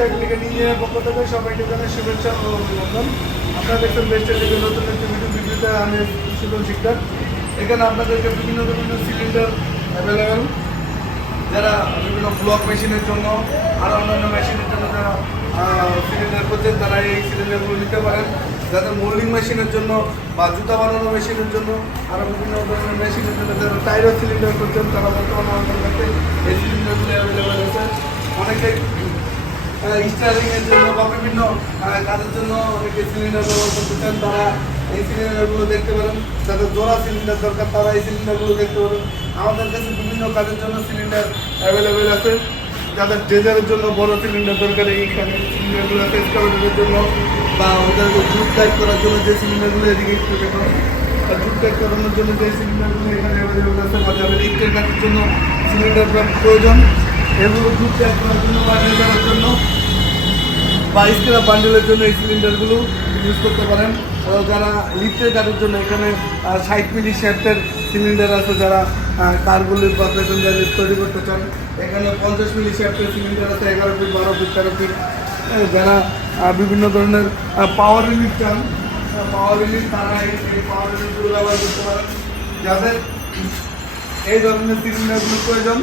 Technical engineer পক্ষ থেকে সবাইকে জানাই শুভেচ্ছা ও অভিনন্দন। আপনারা দেখছেন বেস্ট টেকনিক্যাল নতুন একটি এখানে আপনাদেরকে বিভিন্ন বিভিন্ন সিলিন্ডার অ্যাভেলেবেল যারা বিভিন্ন ব্লক মেশিনের জন্য আর অন্যান্য মেশিনের জন্য যারা সিলিন্ডার করছেন, তারা এই সিলিন্ডারগুলো নিতে পারেন। যাদের মোল্ডিং মেশিনের জন্য বা জুতা বানানো মেশিনের জন্য আরও বিভিন্ন ধরনের মেশিনের জন্য যারা টাইরো সিলিন্ডার করছেন, তারা বর্তমানে আমাদের কাছে এই সিলিন্ডারগুলো অ্যাভেলেবেল আছে। অনেকে স্টারিং এর জন্য বা বিভিন্ন কাজের জন্য অনেকে সিলিন্ডার ব্যবহার করতে চান, তারা এই সিলিন্ডারগুলো দেখতে পারেন। যাদের জোড়া সিলিন্ডার দরকার, তারা এই সিলিন্ডারগুলো দেখতে পারেন। আমাদের কাছে বিভিন্ন কাজের জন্য সিলিন্ডার অ্যাভেলেবেল আছে। যাদের ড্রেজারের জন্য বড় সিলিন্ডার দরকার এইখানে সিলিন্ডারগুলো আছে জন্য বা ওদেরকে জুট টাইপ করার জন্য যে সিলিন্ডারগুলো এদিকে একটু দেখুন। টাইপ করানোর জন্য যে সিলিন্ডারগুলো এখানে অ্যাভেলেবেল আছে, বা যাদের ইটের কাজের জন্য সিলিন্ডার প্রয়োজন, এগুলো জুট টাইপ জন্য বা জন্য বা স্ক্রাব বান্ডেলের জন্য এই সিলিন্ডারগুলো ইউজ করতে পারেন। যারা লিফটের কাজের জন্য এখানে ষাট মিলি শ্যাফটের সিলিন্ডার আছে, যারা কারগুলির বা প্যাসেঞ্জার লিফট তৈরি করতে চান, এখানে পঞ্চাশ মিলি শ্যাফটের সিলিন্ডার আছে, এগারো ফিট বারো ফিট তেরো ফিট যারা বিভিন্ন ধরনের পাওয়ার রিলিফ চান পাওয়ার রিলিফ তারা এই পাওয়ার রিলিফগুলো ব্যবহার করতে পারেন। যাদের এই ধরনের সিলিন্ডারগুলো প্রয়োজন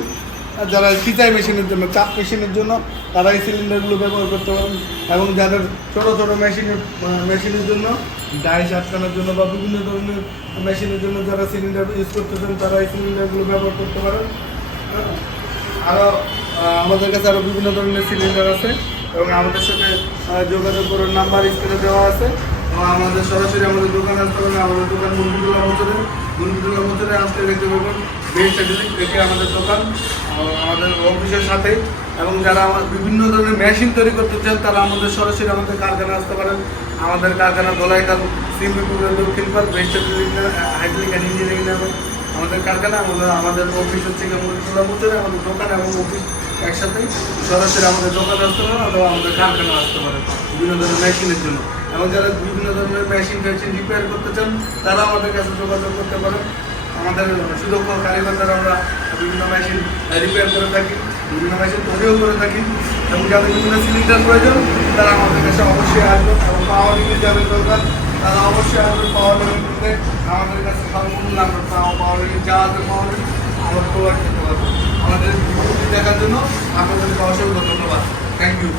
যারা সিচাই মেশিনের জন্য, চাপ মেশিনের জন্য তারা এই সিলিন্ডারগুলো ব্যবহার করতে পারেন এবং যাদের ছোটো ছোটো মেশিনের মেশিনের জন্য ডাইস আটকানোর জন্য বা বিভিন্ন ধরনের মেশিনের জন্য যারা সিলিন্ডার ইউজ করতেছেন, তারা এই সিলিন্ডারগুলো ব্যবহার করতে পারেন। আরও আমাদের কাছে আরও বিভিন্ন ধরনের সিলিন্ডার আছে এবং আমাদের সাথে যোগাযোগ করার নাম্বার স্ক্রিনে দেওয়া আছে। এবং আমাদের সরাসরি আমাদের দোকানে আসতে পারেন। আমাদের দোকান মুরগিদুল্লাহ মোচরে আসতে দেখতে পাবেন দেখে আমাদের দোকান। আমাদের অফিসের সাথে এবং যারা আমার বিভিন্ন ধরনের মেশিন তৈরি করতে চান, তারা আমাদের সরাসরি আমাদের কারখানা আসতে পারেন। আমাদের কারখানা দোলাইকাল সিমপুরের দক্ষিণ পাল বেস্ট হাইড্রোলিক অ্যান্ড ইঞ্জিনিয়ারিং নামে আমাদের কারখানা। আমাদের আমাদের অফিস হচ্ছে আমাদের দোকান এবং অফিস একসাথেই সরাসরি আমাদের দোকানে আসতে পারেন অথবা আমাদের কারখানা আসতে পারেন বিভিন্ন ধরনের মেশিনের জন্য। এবং যারা বিভিন্ন ধরনের মেশিন ফ্যাশিন রিপেয়ার করতে চান, তারা আমাদের কাছে যোগাযোগ করতে পারেন। আমাদের সুদক্ষ কারিগর দ্বারা আমরা বিভিন্ন মেশিন রিপেয়ার করে থাকি, বিভিন্ন মেশিন তৈরিও করে থাকি। এবং যাদের বিভিন্ন সিলিন্ডার প্রয়োজন, তারা আমাদের কাছে অবশ্যই আসবে এবং পাওয়ার ইউনিট যাদের দরকার, তারা অবশ্যই আসবে পাওয়ার ইউনিট আমাদের কাছে সর্বমূল্য আমরা পাওয়ার ইউনিট যা আছে পাওয়ার ইউনিট আমরা প্রোভাইড করতে পারব। আমাদের ভিডিওটি দেখার জন্য আপনাদেরকে অসংখ্য ধন্যবাদ। Thank you